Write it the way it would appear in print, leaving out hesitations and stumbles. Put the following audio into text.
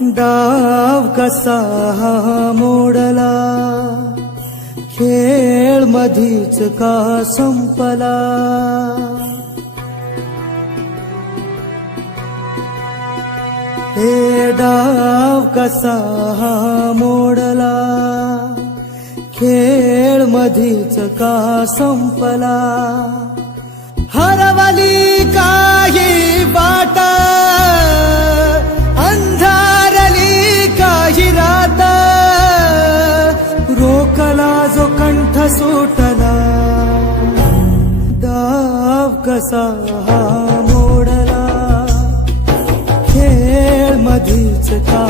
डाव कसा मोडला, खेळ मधीच का संपला. हे डाव कसा मोडला, खेळ मधीच का संपला. हरवली काही वाट, अंधारली काही रात, रोकला जो कंठ सुटला. डाव कसा मोडला, खेळ मधीच का